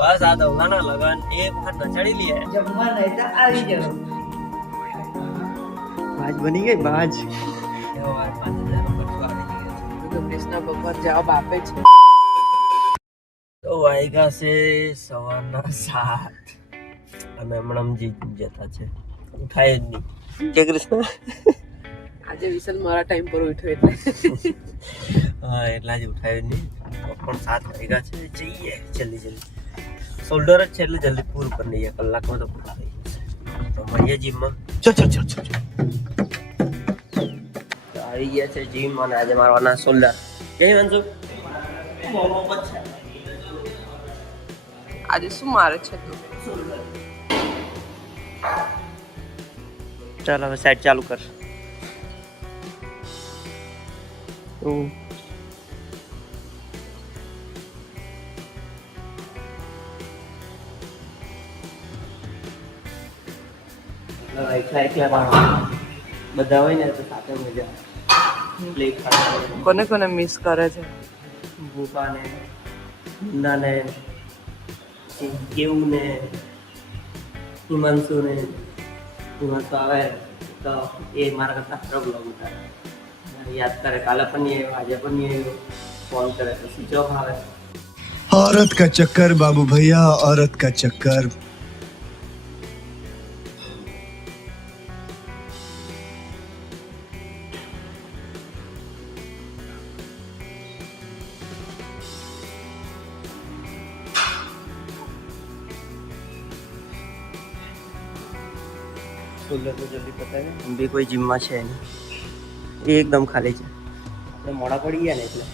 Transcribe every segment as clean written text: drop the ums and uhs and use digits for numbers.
બસ આ દવલાના લગન એક વખત નચડી લે જમવા નહીં તો આવી જાવ. બાજ બની ગઈ બાજ કૃષ્ણ ભગવાન જવાબ આપે છે. તો વાગ્યા છે સવારના 7 અને હમણાં જતા છે ઉઠાય જ નહીં. કે કૃષ્ણ આજે વિશાલ મારા ટાઈમ પર ઉઠ્યો એટલે હા એટલા જ ઉઠાય જ નહીં. તો પણ 7 વાગ્યા છે જઈએ જલ્દી શોલ્ડર જ છે એટલે જલ્દી પૂરું કરી લઈએ. કલાકમાં તો પૂરું થઈ જશે. તો મળીએ જીમમાં. ચલ તો આવી ગયા છે જીમ અને આજે મારવાના શોલ્ડર. કેવી વાંચું આજે શું મારે છે તું? ચાલ હવે સાઈડ ચાલુ કર. બધા હોય ને તો સાથે મજા આવે. કોને કોને મિસ કરે છે? ભૂપાને મુન્નાને કેવુંને હિમાંશુને. હિમાંશુ આવે તો એ મારા કરતા સારો બ્લોગ ઉતારે, યાદ કરે. કાલે પણ નહીં આવ્યો, આજે પણ નહીં આવ્યો. ફોન કરે તો સ્વિચ ઓફ આવે. औरत का चक्कर बाबू भैया, औरत का चक्कर. શોલ્ડર તો જલ્દી પતાવે. એમ બી કોઈ જીમમાં છે નહીં, એ એકદમ ખાલી છે. આપણે મોડા પડી ગયા ને એટલે.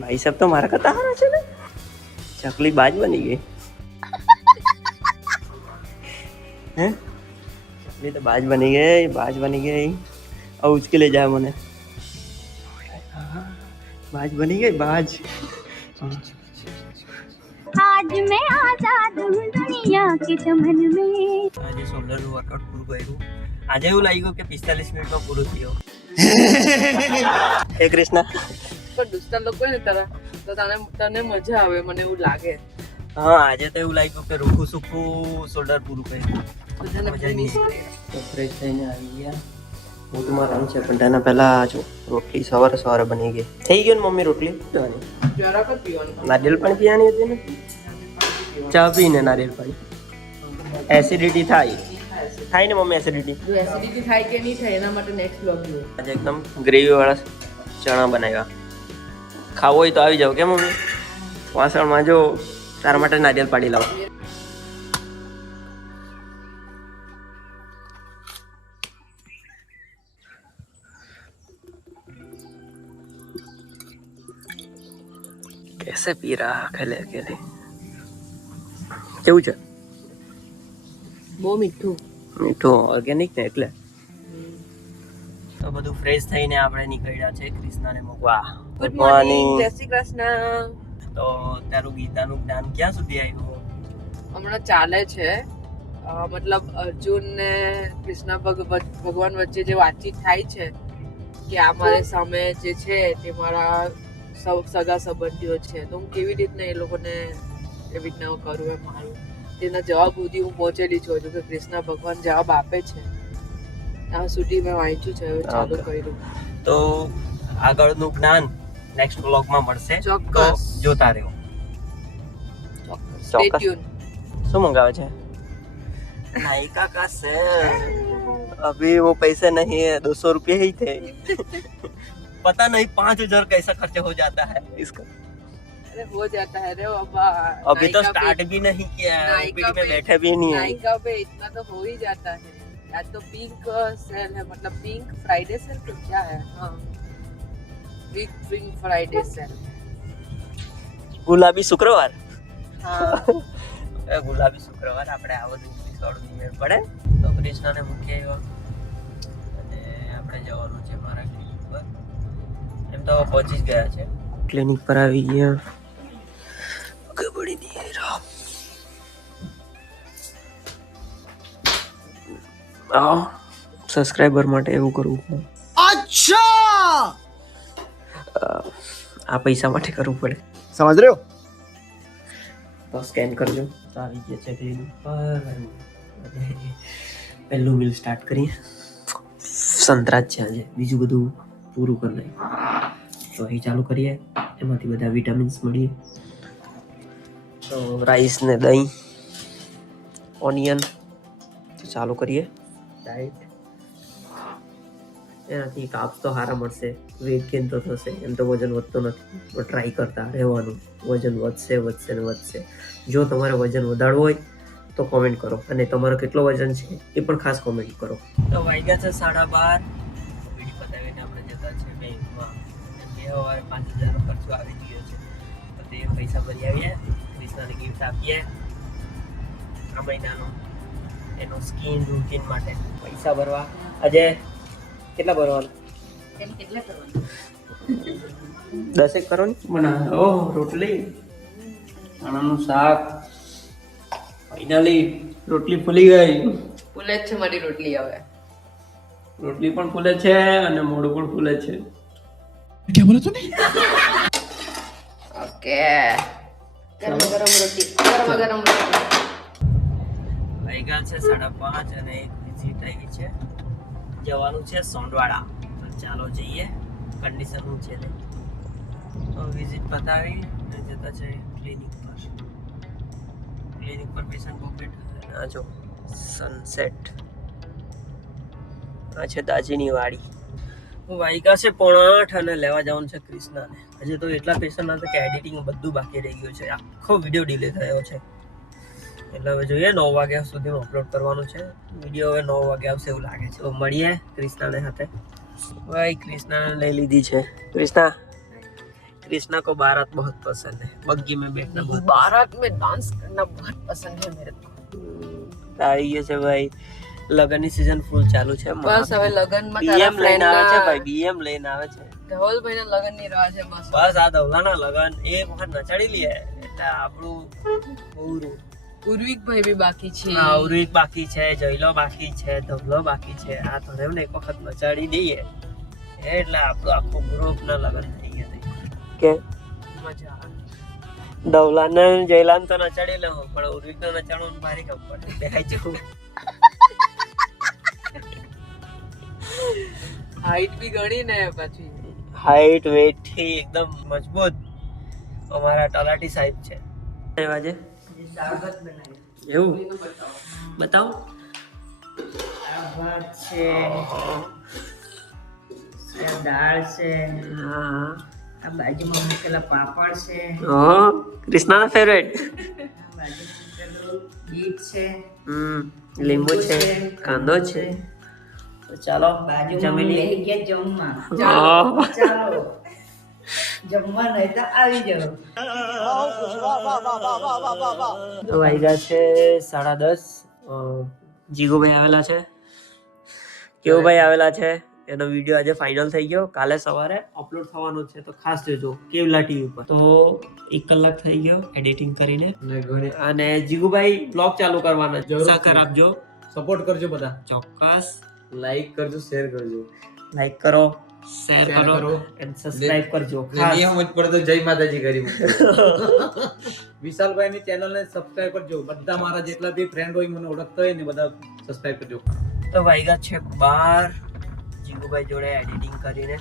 ભાઈ સાહેબ તો મારા કરતા સારા છે ને. ચકલી બાજ બની ગઈ. હે ચકલી તો બાજ બની ગઈ. अब उसके ले जाए મને. बाज बनी गई बाज. आज मैं आजाद हूँ दुनिया के चमन में. આજે શોલ્ડર નું વર્કઆઉટ પૂરું કર્યું. આજે એવું લાગ્યું કે 45 મિનિટમાં પૂરું થયો. હે કૃષ્ણ. પણ દોસ્તા લોકો ને તારા તો તને મજા આવે, મને એવું લાગે. હા આજે તો એવું લાગ્યું કે રૂખું સુખું શોલ્ડર પૂરું કર્યું. બધાને મજા મિસ નહીં. તો ફ્રેશ થઈને આવી ગયા. હું તો મારા છે પણ તેના પહેલા જો રોટલી સવારે બની ગઈ. થઈ ગયો ને મમ્મી રોટલી પીવાની? જરાક જ પીવાનું. નારિયેલ પાણી પીવાની હતી ને. ચા પીને નારિયેલ પાણી. એસિડિટી થાય ને મમ્મી એસિડિટી. જો એસિડિટી થાય કે નહીં થાય એના માટે નેક્સ્ટ બ્લોગ જુઓ. આજે એકદમ ગ્રેવી વાળા ચણા બનાવ્યા. ખાવો હોય તો આવી જાવ કે મમ્મી. વાસણમાં જો તારા માટે નારિયેલ પાડી લાવો. कैसे पी रहा अकेले अकेले. કેવું છે? બહુ મીઠું. મીઠું ઓર્ગેનિક ને એટલે. તો બધું ફ્રેશ થઈને આપણે નીકળ્યા છે કૃષ્ણને મૂકવા. ગુડ મોર્નિંગ, જય શ્રી કૃષ્ણ. તો તારું ગીતાનું જ્ઞાન ક્યાં સુધી આવ્યું? હમણાં ચાલે છે. મતલબ અર્જુન ને કૃષ્ણ ભગવાન વચ્ચે જે વાતચીત થાય છે કે આ મારી સામે જે છે તે મારા સગા સંબંધીઓ છે, તો હું કેવી રીતના એ લોકોને એવી રીતના કરું એમ મારું તેના જવાબ સુધી હું પહોંચેલી છું. હજુ કે કૃષ્ણ ભગવાન જવાબ આપે છે ત્યાં સુધી મેં વાંચ્યું છે, ચાલુ કર્યું. તો આગળનું જ્ઞાન નેક્સ્ટ વ્લોગમાં મળશે. ચોક્કસ. તો જોતા રહો. Stay tuned. શું મંગાવે છે? नायका का सेल. अभी वो पैसे नहीं है, 200 रुपये ही थे. पता नहीं 5000 कैसा खर्चा हो जाता है इसका. अरे हो जाता है रे बाबा. अभी तो स्टार्ट भी नहीं किया है, ओपीडी में बैठे भी नहीं है. नायका पे इतना तो हो ही जाता है. आज तो पिंक सेल है, मतलब पिंक फ्राइडे सेल तो क्या है. हाँ, बिग पिंक फ्राइडे सेल. गुलाबी शुक्रवार. हाँ ગુલાબી શુક્રવાર આપણે આવો દિવસવાળું મેળ પડે. તો કૃષ્ણને મૂકી આવ્યો અને આપણે જવાનું છે મારા ક્લિનિક પર. એમ તો પહોંચી જ ગયા છે. ક્લિનિક પર આવી ગયા. બડી દેર आओ સબસ્ક્રાઇબર માટે એવું કરવું પડે. अच्छा આ પૈસા માટે કરવું પડે. समझ रहे हो તો સ્કેન કરજો. તો આવી ગયા છે ક્લિનિક પર. પહેલું મિલ સ્ટાર્ટ કરીએ. સંતરા જ છે આજે, બીજું બધું પૂરું કરી લઈએ. તો અહીં ચાલુ કરીએ. એમાંથી બધા વિટામિન્સ મળીએ. તો રાઈસ ને દહીં, ઓનિયન. તો ચાલુ કરીએ ડાયટ. એનાથી કાપ્સ તો સારા મળશે, વેટ ગેઇન તો થશે. એમ તો વજન વધતો નથી, તો ટ્રાય કરતા રહેવાનું. વજન વધશે વધશે ને વધશે. જો તમારે વજન વધારવું હોય તો કોમેન્ટ કરો, અને તમારો કેટલો વજન છે એ પણ ખાસ કોમેન્ટ કરો. તો વાગ્યા છે 12:30. વીડી પતાવીને આપણે જતા છે બેંકમાં. 2,005 ખર્ચો આવી ગયો છે. તો તે પૈસા ભરી આવીએ, ક્રિષ્નાને ગિફ્ટ આપીએ આ મહિનાનો, એનો સ્કિન રૂટીન માટે પૈસા ભરવા. આજે કેટલા ભરવાના? 10 કરો ને મને. ઓહ, રોટલી, ચણાનું શાક. ફાઇનલી રોટલી ફૂલી ગઈ. ફૂલે જ છે મારી રોટલી હવે. રોટલી પણ ફૂલે છે અને મોઢું પણ ફૂલે છે. क्या बोला तूने ઓકે, ગરમ ગરમ રોટલી, ગરમ ગરમ રોટલી. વાગ્યા છે 5:30 અને એક વિઝિટ આવી છે. જવાનું છે સોંડવાડા. તો ચાલો જઈએ. કન્ડિશન શું છે તે. તો વિઝિટ પતાવી અને જતા છે ક્લિનિક પર. ક્લિનિક પર પેશન્ટ બહુ બેઠા. આ જો સનસેટ. આ છે દાજીની વાડી. વાયકા છે 7:45 અને લેવા જવાનું છે ક્રિષ્નાને. હજી તો એટલા પેશન્ટ હતા કે એડિટિંગ બધું બાકી રહી ગયું છે. આખો વિડીયો ડિલે થયો છે. એટલે હવે જોઈએ 9 વાગ્યા સુધીમાં અપલોડ કરવાનું છે વિડીયો. હવે 9 વાગે આવશે એવું લાગે છે. તો મળીએ ક્રિષ્નાને સાથે. ભાઈ ક્રિષ્નાને લઈ લીધી છે. कृष्णा को बारात बहुत पसंद है. बग्गी में बैठना बहुत बारात में डांस करना बहुत पसंद है मेरे को. આવી ગયો છે ભાઈ. લગનની સીઝન ફૂલ ચાલુ છે. બસ હવે લગનમાં બીએમ લઈને આવે છે ભાઈ. બીએમ લઈને આવે છે. ધવલભાઈના લગનની રાહ છે બસ. બસ આ ધવલાના લગન એક વખત નચાડી લઈએ એટલે આપણું પૂરું. ઉર્વિકભાઈ બી બાકી છે. હા, ઉર્વિક બાકી છે, જયલો બાકી છે, ધવલો બાકી છે. આ ત્રણેયને એક વખત નચાડી દઈએ એટલે આપણું આખું ગ્રુપ ના લગન થઈ ગયા કે મજા આવે. ધવલાને જયલાને તો નચાડી લઉં, પણ ઉર્વિકને નચાડવાનું ભારી કામ પડે. દેખાય જવું. હાઈટ બી ગણી ને પછી. હાઈટ વેટ થી એકદમ મજબૂત અમારા તલાટી સાહેબ છે. વાજે એવું બતાવો. ભાત છે, દાળ છે, હા, આ બાજુમાં મૂકેલા પાપડ છે. હા, કૃષ્ણાના ફેવરેટ. બીટ છે, લીંબુ છે, કાંદો છે. તો ચાલો જમી લઈએ. ચાલો. ચાલો જમવા નહીં તો આવી જાઓ. તો વાગ્યા છે 10:30. જીગુભાઈ આવેલા છે, કેવુભાઈ આવેલા છે. એનો વિડીયો આજે ફાઇનલ થઈ ગયો. કાલે સવારે અપલોડ થવાનો છે, તો ખાસ જોજો કેવલા ટીવી પર. તો 1 કલાક થઈ ગયો એડિટિંગ કરીને. અને જીગુભાઈ બ્લોગ ચાલુ કરવાના. સહકાર આપજો, સપોર્ટ કરજો બધા. ચોક્કસ. લાઈક કરજો, શેર કરજો. લાઈક કરો, શેર કરો એન્ડ સબસ્ક્રાઇબ કરજો. નિયમ જ પડતો જય માતાજી કરી વિશાલભાઈ ની ચેનલ ને સબસ્ક્રાઇબ કરજો. બધા મારા જેટલા બી ફ્રેન્ડ હોય મને ઓળખતા હોય ને બધા સબસ્ક્રાઇબ કરજો. તો વાગ્યા છે 12. જીગુભાઈ જોડે એડિટિંગ કરીને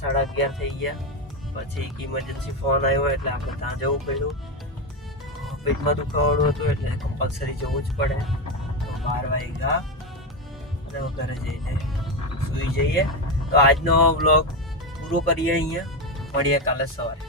11:30 થઈ ગયા. પછી એક ઇમરજન્સી ફોન આવ્યો એટલે આપણે ત્યાં જવું પડ્યું. પેટમાં દુખાવાનું હતું એટલે કમ્પલસરી જવું જ પડે. તો 12 વાગ્યા અને ઘરે જઈને સૂઈ જઈએ. તો આજનો વ્લોગ પૂરો કરીએ અહીંયા. મળીએ કાલે સવારે.